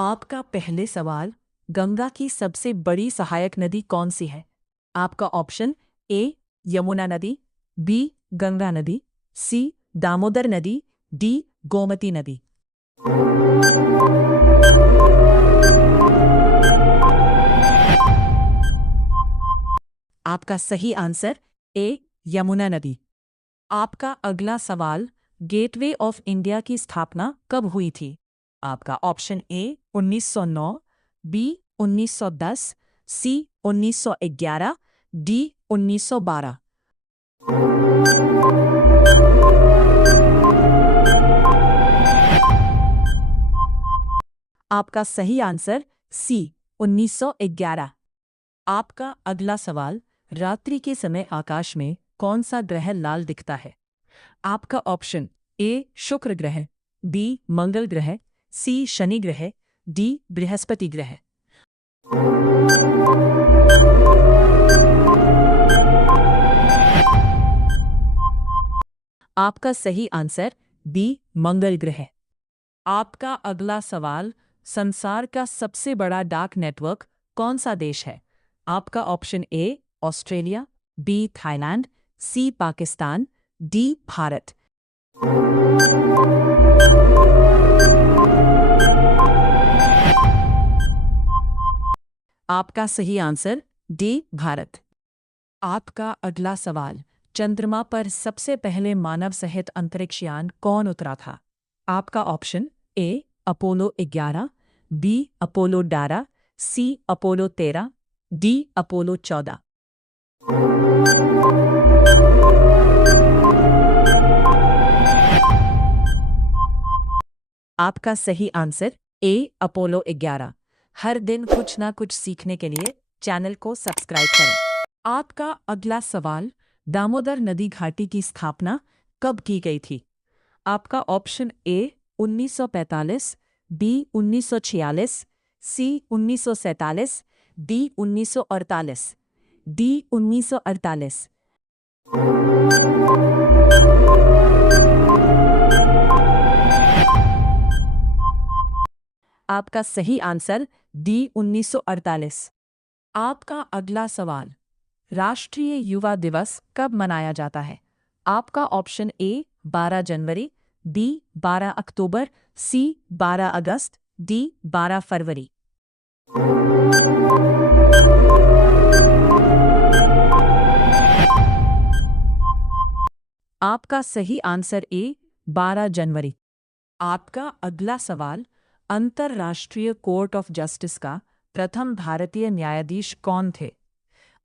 आपका पहले सवाल, गंगा की सबसे बड़ी सहायक नदी कौन सी है? आपका ऑप्शन ए यमुना नदी, बी गंगा नदी, सी दामोदर नदी, डी गोमती नदी। आपका सही आंसर ए यमुना नदी। आपका अगला सवाल, गेटवे ऑफ इंडिया की स्थापना कब हुई थी? आपका option A 1909, B 1910, C 1911, D 1912। आपका सही आंसर सी 1911। आपका अगला सवाल, रात्रि के समय आकाश में कौन सा ग्रह लाल दिखता है? आपका ऑप्शन ए शुक्र ग्रह, बी मंगल ग्रह, सी शनि ग्रह, डी बृहस्पति ग्रह। आपका सही आंसर बी मंगल ग्रह। आपका अगला सवाल, संसार का सबसे बड़ा डाक नेटवर्क कौन सा देश है? आपका option A Australia, B Thailand, C Pakistan, D Bharat. आपका सही आंसर डी भारत। आपका अगला सवाल, चंद्रमा पर सबसे पहले मानव सहित अंतरिक्ष यान कौन उतरा था? आपका option A Apollo 11, B Apollo 12, C Apollo 13, D Apollo 14। आपका सही आंसर ए अपोलो 11। हर दिन कुछ ना कुछ सीखने के लिए चैनल को सब्सक्राइब करें। आपका अगला सवाल, दामोदर नदी घाटी की स्थापना कब की गई थी? आपका option A 1945, B 1946, C 1947, D 1948, D 1948। आपका सही आंसर डी 1948। आपका अगला सवाल, राष्ट्रीय युवा दिवस कब मनाया जाता है? आपका ऑप्शन ए 12 जनवरी, बी 12 अक्टूबर, सी 12 अगस्त, डी 12 फरवरी। आपका सही आंसर ए 12 जनवरी। आपका अगला सवाल, अंतर्राष्ट्रीय कोर्ट ऑफ जस्टिस का प्रथम भारतीय न्यायाधीश कौन थे?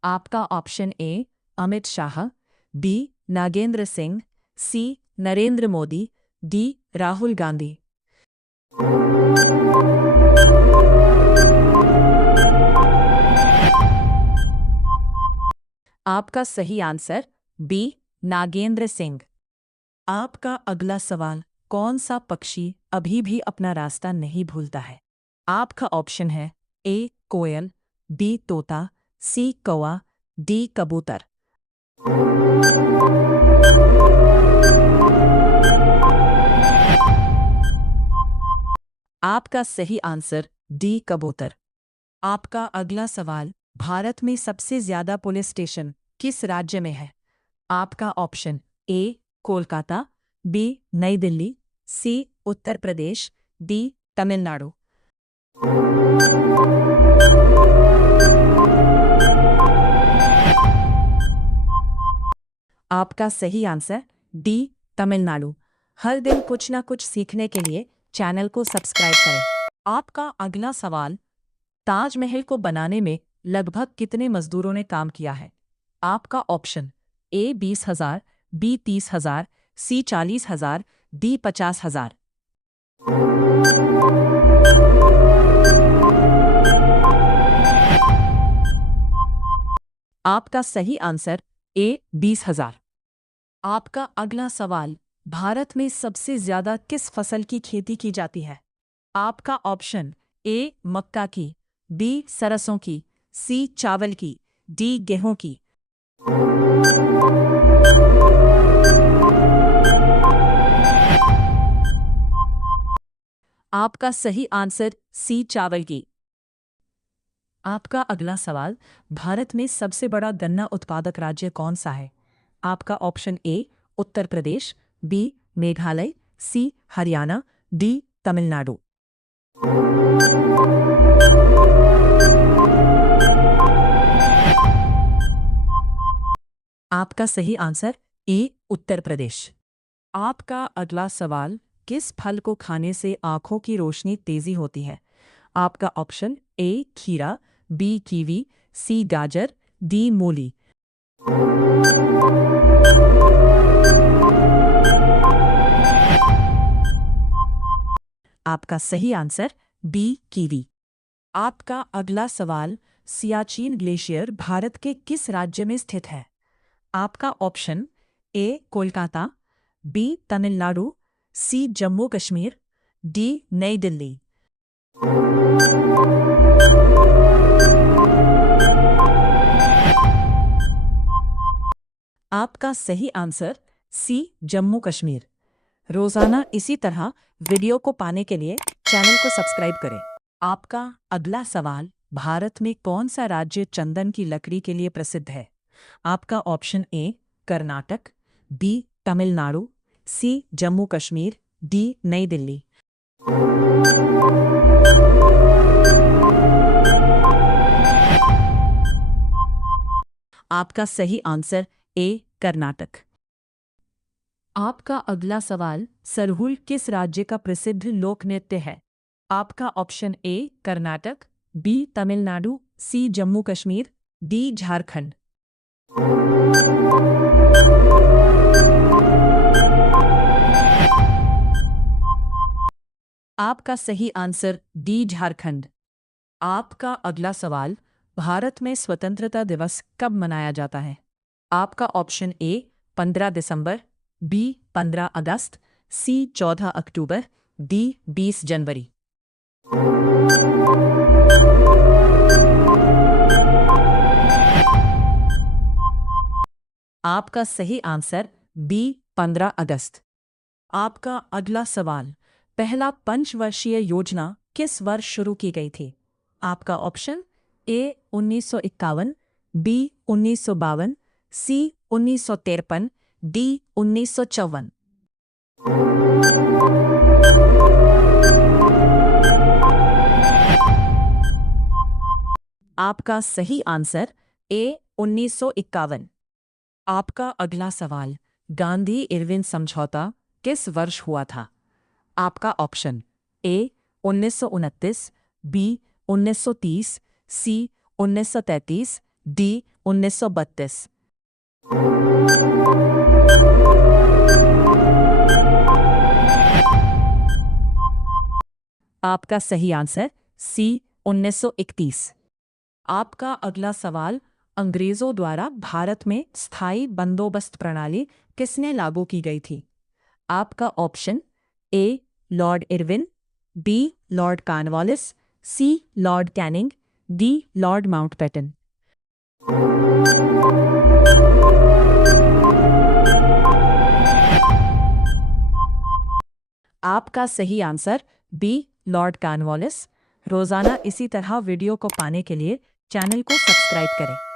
आपका option A Amit Shah, B Nagendra Singh, C Narendra Modi, D Rahul Gandhi. आपका सही आंसर बी नागेंद्र सिंह। आपका अगला सवाल, कौन सा पक्षी अभी भी अपना रास्ता नहीं भूलता है? आपका ऑप्शन है ए कोयल, बी तोता, सी कौवा, डी कबूतर। आपका सही आंसर डी कबूतर। आपका अगला सवाल, भारत में सबसे ज्यादा पुलिस स्टेशन किस राज्य में है? आपका ऑप्शन ए कोलकाता, बी नई दिल्ली, सी उत्तर प्रदेश, डी तमिलनाडु। आपका सही आंसर डी तमिलनाडु। हर दिन कुछ ना कुछ सीखने के लिए चैनल को सब्सक्राइब करें। आपका अगला सवाल, ताजमहल को बनाने में लगभग कितने मजदूरों ने काम किया है? आपका option A 20,000, B 30,000, C 40,000, D 50,000। आपका सही आंसर ए 20,000। आपका अगला सवाल, भारत में सबसे ज्यादा किस फसल की खेती की जाती है? आपका ऑप्शन ए मक्का की, बी सरसों की, सी चावल की, डी गेहूं की। आपका सही आंसर सी चावल की। आपका अगला सवाल, भारत में सबसे बड़ा गन्ना उत्पादक राज्य कौन सा है? आपका option A Uttar Pradesh, B Meghalaya, C Haryana, D Tamil Nadu. आपका सही आंसर ए उत्तर प्रदेश। आपका अगला सवाल, किस फल को खाने से आंखों की रोशनी तेजी होती है? आपका ऑप्शन ए खीरा, बी कीवी, सी गाजर, डी मूली। आपका सही आंसर बी कीवी। आपका अगला सवाल, सियाचिन ग्लेशियर भारत के किस राज्य में स्थित है? आपका option A Kolkata, B Tamil Nadu, C Jammu Kashmir, D New Delhi. आपका सही आंसर सी जम्मू कश्मीर। रोजाना इसी तरह वीडियो को पाने के लिए चैनल को सब्सक्राइब करें। आपका अगला सवाल, भारत में कौन सा राज्य चंदन की लकड़ी के लिए प्रसिद्ध है? आपका option A Karnataka, B Tamil Nadu, C Jammu Kashmir, D New Delhi. आपका सही आंसर ए कर्नाटक। आपका अगला सवाल, सरहुल किस राज्य का प्रसिद्ध लोक नृत्य है? आपका option A Karnataka, B Tamil Nadu, C Jammu Kashmir, D Jharkhand. आपका सही आंसर डी झारखंड। आपका अगला सवाल, भारत में स्वतंत्रता दिवस कब मनाया जाता है? आपका ऑप्शन ए 15 दिसंबर, बी 15 अगस्त, सी 14 अक्टूबर, डी 20 जनवरी। आपका सही आंसर बी 15 अगस्त। आपका अगला सवाल, पहला पंचवर्षीय योजना किस वर्ष शुरू की गई थी? आपका option A 1951, B 1952, C 1953, D 1954। आपका सही आंसर ए 1951। आपका अगला सवाल, गांधी इरविन समझौता किस वर्ष हुआ था? आपका option A 1929, B 1930, C 1933, D 1932। आपका सही आंसर सी 1931। आपका अगला सवाल, अंग्रेजों द्वारा भारत में स्थायी बंदोबस्त प्रणाली किसने लागू की गई थी? आपका option A Lord Irwin, B Lord Cornwallis, C Lord Canning, D Lord Mountbatten. आपका सही आंसर बी लॉर्ड कॉर्नवालिस। रोजाना इसी तरह वीडियो को पाने के लिए चैनल को सब्सक्राइब करें।